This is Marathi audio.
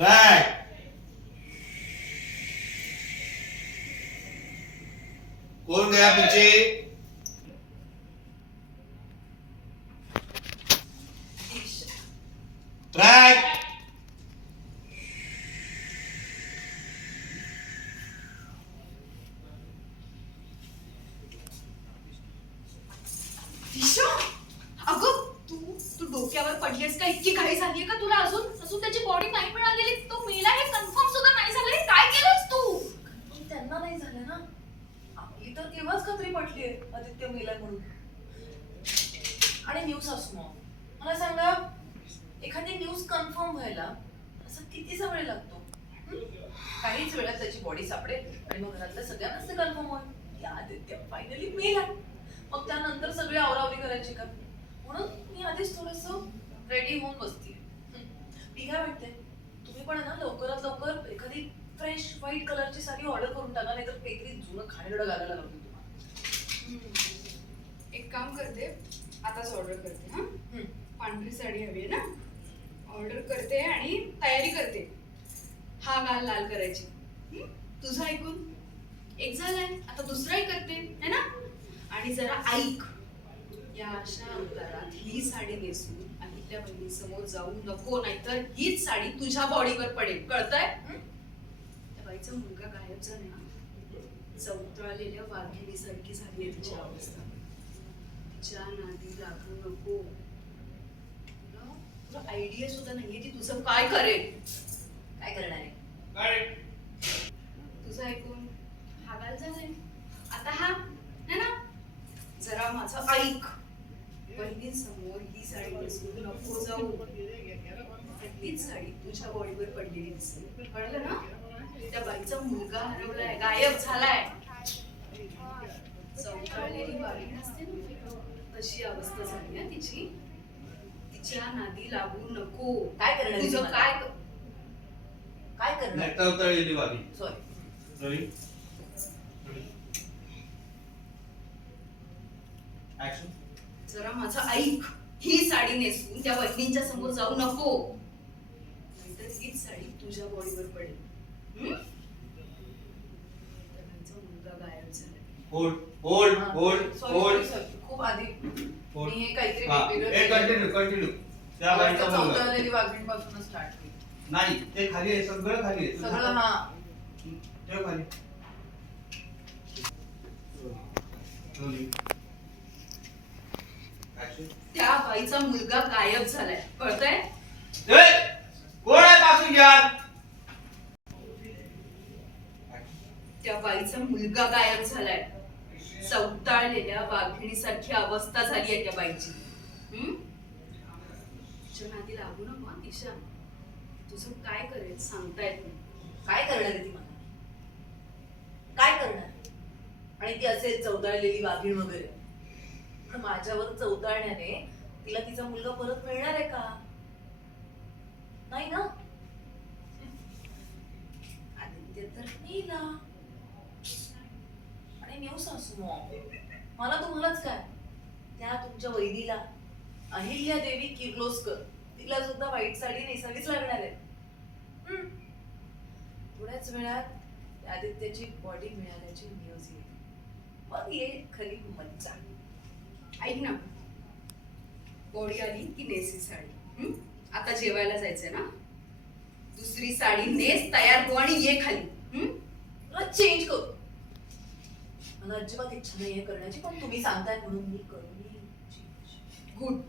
ट्रॅक कौन गया पीछे? ट्रैक दिशा, अगं तू तू डोक्यावर पडलीस का? इतकी घाई झालीये का तुला? अजून अजून त्याची बॉडी नाही मिळालेली, तो मेला हे कन्फर्म सुद्धा नाही झालंय. काय केलंस तू? पण त्यांना नाही झालं ना. आपली तर केव्हाच खात्री पटलीये आदित्य मेला म्हणून. आणि न्यूज असू मग मला सांगा, एखादी न्यूज कन्फर्म व्हायला असा कितीचा वेळ लागतो? काहीच वेळात त्याची बॉडी सापडेल आणि मग घरातल्या सगळ्यांनाच ते कन्फर्म होईल की आदित्य फायनली मेला. मग त्यानंतर सगळी आवरावरी करायची का? म्हणून मी आधीच थोडस रेडी होऊन बसते. मी काय म्हणते, तुम्ही पण ना लवकरात लवकर एखादी फ्रेश व्हाईट कलरची साडी ऑर्डर करून टाका, नाहीतर काहीतरी जुनं खाणेरडं घालायला लागतं तुम्हाला. एक काम करते, आताच ऑर्डर करते. हा, पांढरी साडी हवी आहे ना? ऑर्डर करते आणि तयारी करते. हा गाल लाल करायची. तुझं ऐकून एक झालाय, आता दुसराही करते है ना? आणि जरा ऐक, या अशा अवतारात ही साडी नेसून आदित्य बहिणी समोर जाऊ नको, नाहीतर हीच साडी तुझ्या बॉडीवर पडेल. कळतंय? त्या बाईचा मुलगा गायब झाला, चवताळलेल्या वाघिणीसारखी झाली आहे तिची अवस्था. तिच्या नादी लागू नको. तुला आयडिया सुद्धा नाहीये ती तुझं काय करेल. काय करणार आहे? तुझं ऐकून हा गाल झालाय, आता हा है ना? जरा माझं ऐक, बहिणींसमोर ही साडी नेसून नको जाऊ. तीच साडी तुझ्या बॉडीवर पडलेली दिसेल. कळलं ना? त्या बाईचा मुलगा हरवलाय, गायब झालाय. चौकाळलेली वाघीण असते ना, तशी अवस्था झाली ना तिची. तिच्या नादी लागू नको. काय करणार? तुझं काय काय करणार? नेटवतळलेली वाली. सॉरी. Ready action. जरा माझं ऐक, ही साडी नेसून त्या वहिनींच्या समोर जाऊ नको, नाहीतर हीच साडी तुझ्या बॉडीवर पडेल. त्या बाईचा मुलगा गायब झाला. Hold hold hold hold. खूप आधी होल्ड. मी हे काहीतरी हा, वेगवेगळं हे कंटिन्यू कंटिन्यू. त्या बाईचा मुलगा चौथळलेली वाघीण पासून स्टार्ट केली. नाही, ते खाली आहे, सगळं खाली आहे. सगळं हा ठेव खाली. त्या बाईचा मुलगा गायब झालाय. कळतंय? कोण आहे पासून यार? त्या बाईचा मुलगा गायब झालाय. चवताळलेल्या वाघिणीसारखी अवस्था झाली आहे त्या बाईची. तुझ्या नादी लागू नको हा दिशा. तुझं काय करेल सांगता येत नाही. काय करणार आहे ती? मला काय करणार? आणि ती असेल चौदाळलेली वाघीण वगैरे, पण माझ्यावर चौदाळण्याने तिला तिचा मुलगा परत मिळणार आहे का? नाही ना. आदित्य तर मेला. आणि न्यूज असू मग मला तुम्हालाच काय, त्या तुमच्या वैदीला अहिल्या देवी किर्लोस्कर, तिला सुद्धा व्हाईट साडी नेसावीच लागणार आहे. थोड्याच वेळात आदित्यची बॉडी मिळाल्याची न्यूज येईल, मग येईल खरी मज्जा. ऐक ना, बॉडी आली की नेसी साडी. आता जेवायला जायचंय ना? दुसरी साडी नेस, तयार हो आणि ये खाली. चेंज करू. मला अजिबात इच्छा नाहीये करण्याची, पण तुम्ही सांगताय म्हणून मी करून येईन. गुड.